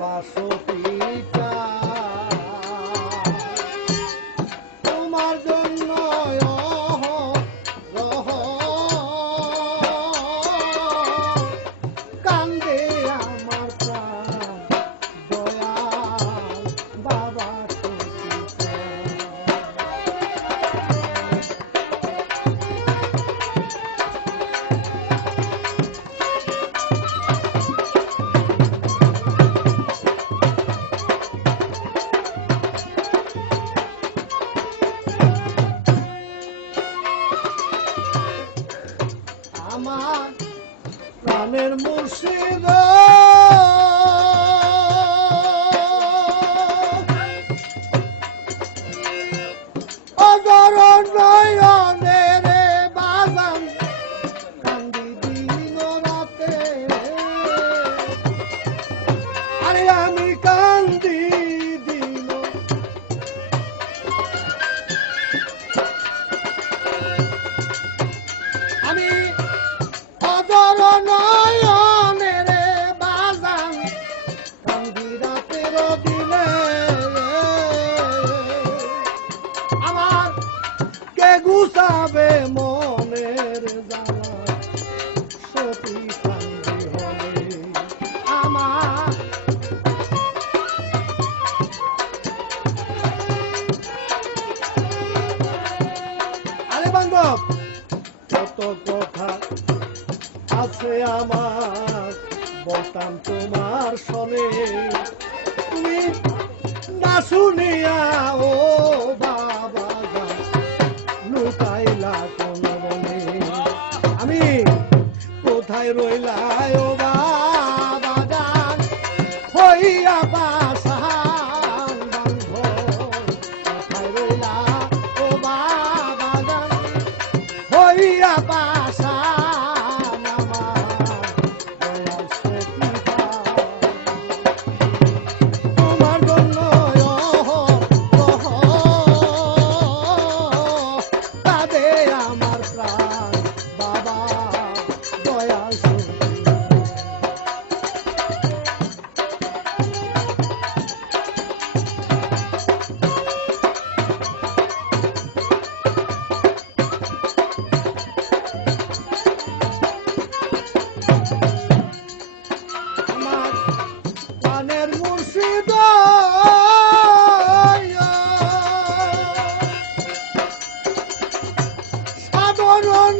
Abba Sofia. আমার প্রাণের মুর্শিদ। আমি গুছাবে মনের জ্বালা, সতী আমার। আরে বান্ধব, কত কথা আছে আমার, বলতাম তোমার সনে তুমি না শুনিয়া, ও কোথায় রইলা ও বাবা হইয়া পাশান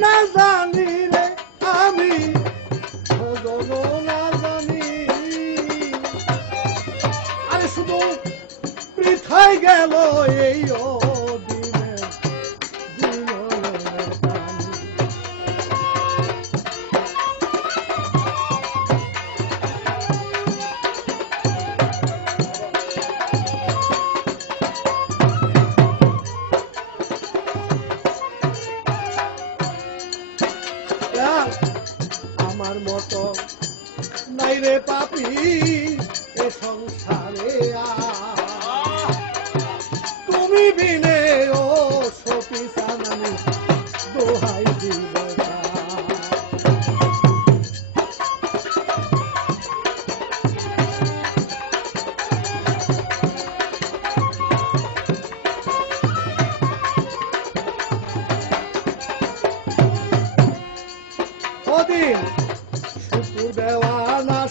না জানি রে আমি না জানি আরে শুধু পৃথায় গেল এই পাপি এ সংসারে তুমি বিনে ও সপি সানানি দোহাই দিব না।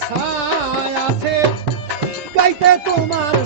সায় আছে গাইতে তোমার